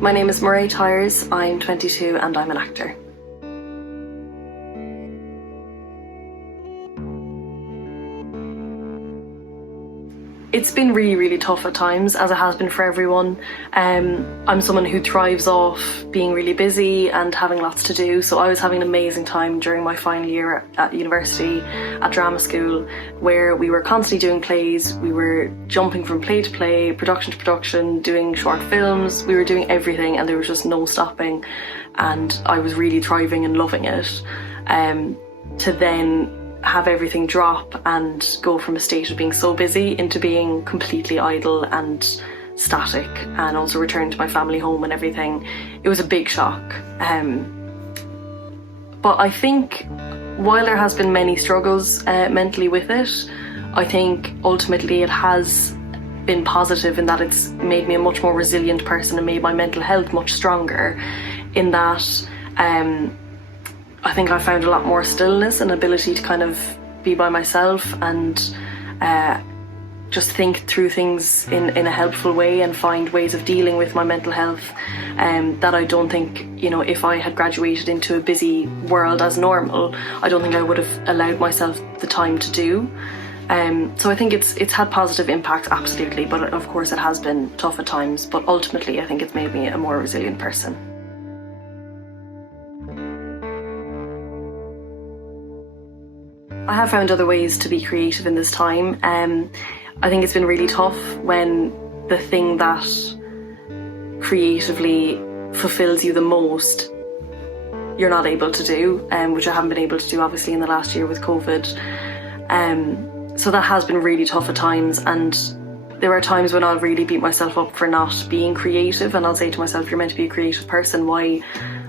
My name is Máiréad. I'm 22 and I'm an actor. It's been really, really tough at times, as it has been for everyone. I'm someone who thrives off being really busy and having lots to do, so I was having an amazing time during my final year at university, at drama school, where we were constantly doing plays, we were jumping from play to play, production to production, doing short films, we were doing everything and there was just no stopping, and I was really thriving and loving it. To then have everything drop and go from a state of being so busy into being completely idle and static, and also return to my family home and everything, it was a big shock. But I think while there has been many struggles mentally with it, I think ultimately it has been positive in that it's made me a much more resilient person and made my mental health much stronger, in that I think I found a lot more stillness and ability to kind of be by myself and just think through things in a helpful way and find ways of dealing with my mental health that I don't think, if I had graduated into a busy world as normal, I don't think I would have allowed myself the time to do. So I think it's had positive impacts, absolutely, but of course it has been tough at times, but ultimately I think it's made me a more resilient person. I have found other ways to be creative in this time. I think it's been really tough when the thing that creatively fulfills you the most you're not able to do, which I haven't been able to do obviously in the last year with COVID. So that has been really tough at times, and there are times when I'll really beat myself up for not being creative, and I'll say to myself, you're meant to be a creative person, why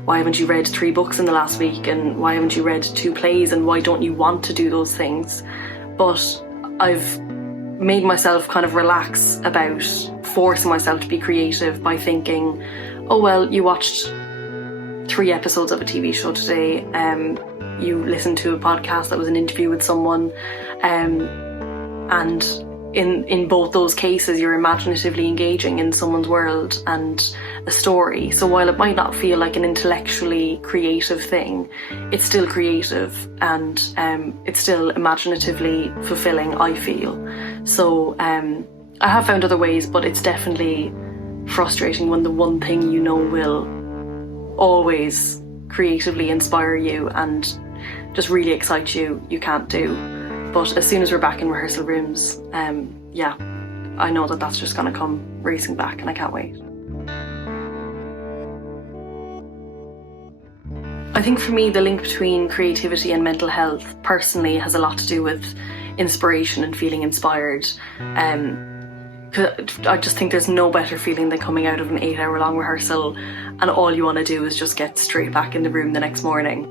haven't you read 3 books in the last week, and why haven't you read 2 plays, and why don't you want to do those things? But I've made myself kind of relax about forcing myself to be creative by thinking, oh well, you watched 3 episodes of a TV show today, you listened to a podcast that was an interview with someone, and in both those cases you're imaginatively engaging in someone's world and a story. So while it might not feel like an intellectually creative thing, it's still creative, and it's still imaginatively fulfilling, I feel. So I have found other ways, but it's definitely frustrating when the one thing will always creatively inspire you and just really excite you can't do. But as soon as we're back in rehearsal rooms, I know that that's just going to come racing back, and I can't wait. I think for me the link between creativity and mental health personally has a lot to do with inspiration and feeling inspired. I just think there's no better feeling than coming out of an 8-hour long rehearsal and all you want to do is just get straight back in the room the next morning.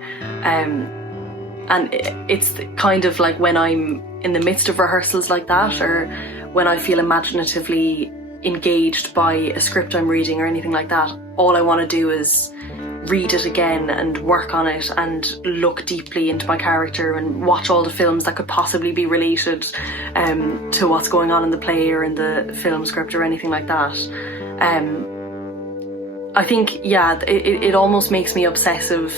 And it's kind of like when I'm in the midst of rehearsals like that, or when I feel imaginatively engaged by a script I'm reading or anything like that, all I want to do is read it again and work on it and look deeply into my character and watch all the films that could possibly be related to what's going on in the play or in the film script or anything like that. I think, it almost makes me obsessive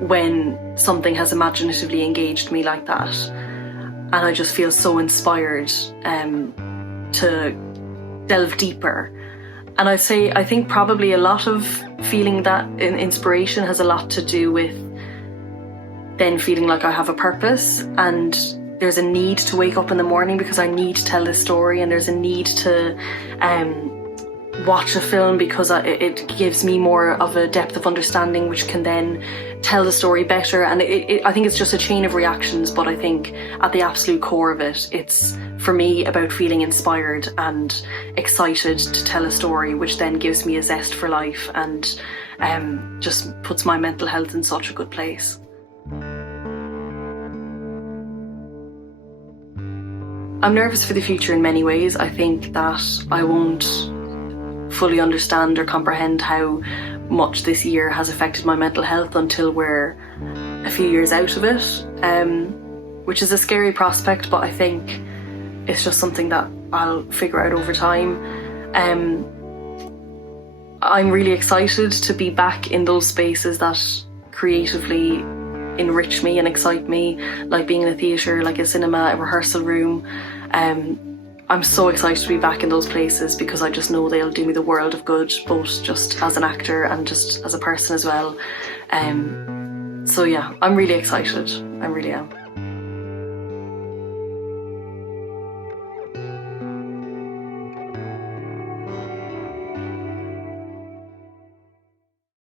when something has imaginatively engaged me like that, and I just feel so inspired to delve deeper. And I think probably a lot of feeling that inspiration has a lot to do with then feeling like I have a purpose, and there's a need to wake up in the morning because I need to tell this story, and there's a need to watch a film because it gives me more of a depth of understanding which can then tell the story better. And I think it's just a chain of reactions, but I think at the absolute core of it, it's for me about feeling inspired and excited to tell a story, which then gives me a zest for life and just puts my mental health in such a good place. I'm nervous for the future in many ways. I think that I won't fully understand or comprehend how much this year has affected my mental health until we're a few years out of it, which is a scary prospect, but I think it's just something that I'll figure out over time. I'm really excited to be back in those spaces that creatively enrich me and excite me, like being in a theatre, like a cinema, a rehearsal room. I'm so excited to be back in those places because I just know they'll do me the world of good, both just as an actor and just as a person as well. So yeah, I'm really excited. I really am.